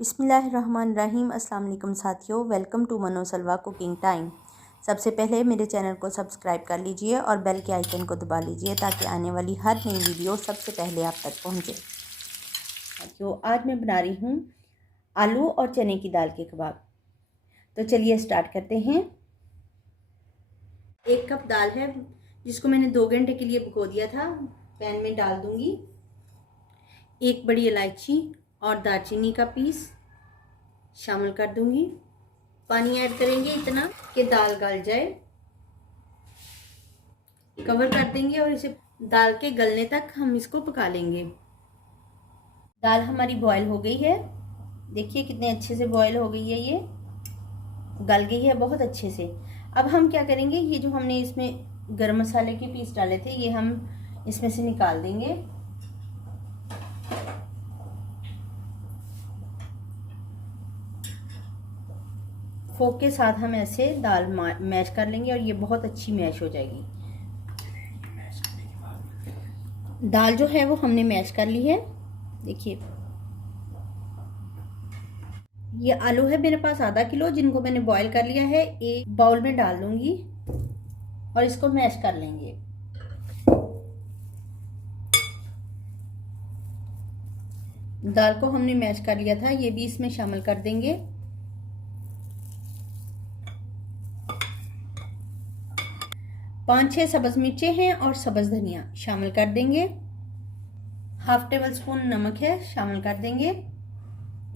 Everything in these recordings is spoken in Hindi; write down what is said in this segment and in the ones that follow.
बिस्मिल्लाहिर्रहमानिर्रहीम। अस्सलाम वालेकुम साथियों, वेलकम टू मनो सलवा कुकिंग टाइम। सबसे पहले मेरे चैनल को सब्सक्राइब कर लीजिए और बेल के आइकन को दबा लीजिए ताकि आने वाली हर नई वीडियो सबसे पहले आप तक पहुंचे। साथियों, आज मैं बना रही हूं आलू और चने की दाल के कबाब। तो चलिए स्टार्ट करते हैं। 1 कप दाल है जिसको मैंने 2 घंटे के लिए भिगो दिया था। पैन में डाल दूंगी 1 बड़ी इलायची और दालचीनी का पीस शामिल कर दूंगी। पानी ऐड करेंगे इतना कि दाल गल जाए। कवर कर देंगे और इसे दाल के गलने तक हम इसको पका लेंगे। दाल हमारी बॉयल हो गई है। देखिए कितने अच्छे से बॉयल हो गई है, ये गल गई है बहुत अच्छे से। अब हम क्या करेंगे, ये जो हमने इसमें गरम मसाले के पीस डाले थे ये हम इसमें से निकाल देंगे। फोक के साथ हम ऐसे दाल मैश कर लेंगे और ये बहुत अच्छी मैश हो जाएगी। दाल जो है वो हमने मैश कर ली है। देखिए ये आलू है मेरे पास आधा किलो, जिनको मैंने बॉईल कर लिया है। एक बाउल में डाल दूंगी और इसको मैश कर लेंगे। दाल को हमने मैश कर लिया था, ये भी इसमें शामिल कर देंगे। पाँच 6 सब्ज मिर्चें हैं और सब्ज धनिया शामिल कर देंगे। 1/2 टेबल स्पून नमक है, शामिल कर देंगे।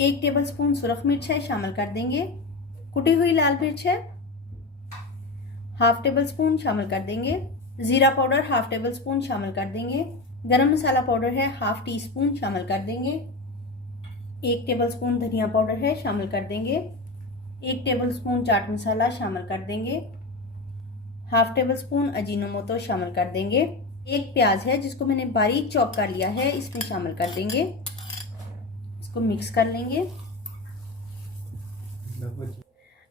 1 टेबल स्पून सुरख मिर्च है, शामिल कर देंगे। कुटी हुई लाल मिर्च है 1/2 टेबल स्पून शामिल कर देंगे। जीरा पाउडर 1/2 टेबल स्पून शामिल कर देंगे। गरम मसाला पाउडर है 1/2 टीस्पून शामिल कर देंगे। 1 टेबल स्पून धनिया पाउडर है, शामिल कर देंगे। 1 टेबल स्पून चाट मसाला शामिल कर देंगे। 1/2 टेबल स्पून अजीनोमोटो शामिल कर देंगे। 1 प्याज है जिसको मैंने बारीक चॉप कर लिया है, इसमें शामिल कर देंगे। इसको मिक्स कर लेंगे।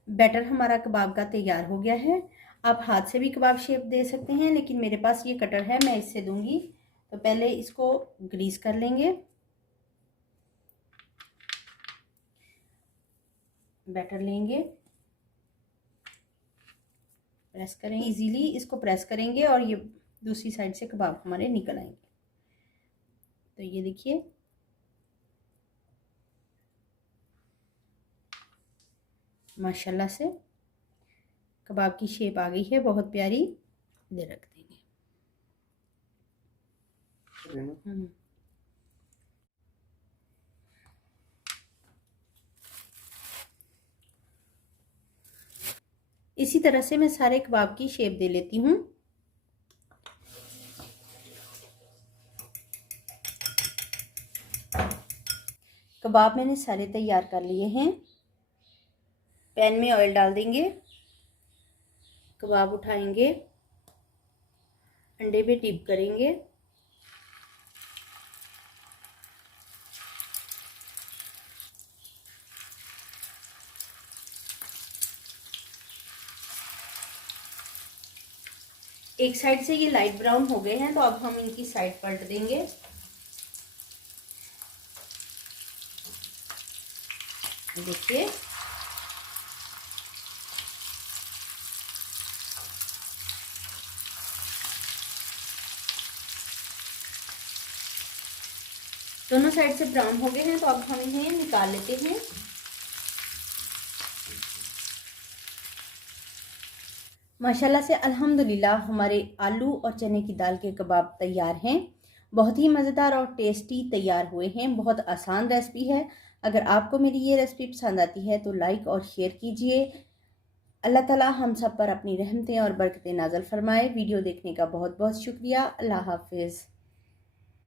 बैटर हमारा कबाब का तैयार हो गया है। आप हाथ से भी कबाब शेप दे सकते हैं, लेकिन मेरे पास ये कटर है, मैं इससे दूंगी। तो पहले इसको ग्रीस कर लेंगे। बैटर लेंगे, प्रेस करें, इजीली इसको प्रेस करेंगे और ये दूसरी साइड से कबाब हमारे निकल आएंगे। तो ये देखिए माशाल्लाह से कबाब की शेप आ गई है, बहुत प्यारी। इधर रख देंगे। इसी तरह से मैं सारे कबाब की शेप दे लेती हूँ। कबाब मैंने सारे तैयार कर लिए हैं। पैन में ऑयल डाल देंगे, कबाब उठाएंगे, अंडे पे डिप करेंगे। एक साइड से ये लाइट ब्राउन हो गए हैं, तो अब हम इनकी साइड पलट देंगे। देखिए दोनों साइड से ब्राउन हो गए हैं, तो अब हम इन्हें निकाल लेते हैं। माशाल्लाह से अल्हम्दुलिल्लाह हमारे आलू और चने की दाल के कबाब तैयार हैं। बहुत ही मज़ेदार और टेस्टी तैयार हुए हैं। बहुत आसान रेसिपी है। अगर आपको मेरी ये रेसिपी पसंद आती है तो लाइक और शेयर कीजिए। अल्लाह ताला हम सब पर अपनी रहमतें और बरकतें नाज़िल फरमाए। वीडियो देखने का बहुत बहुत शुक्रिया। अल्लाह हाफिज़।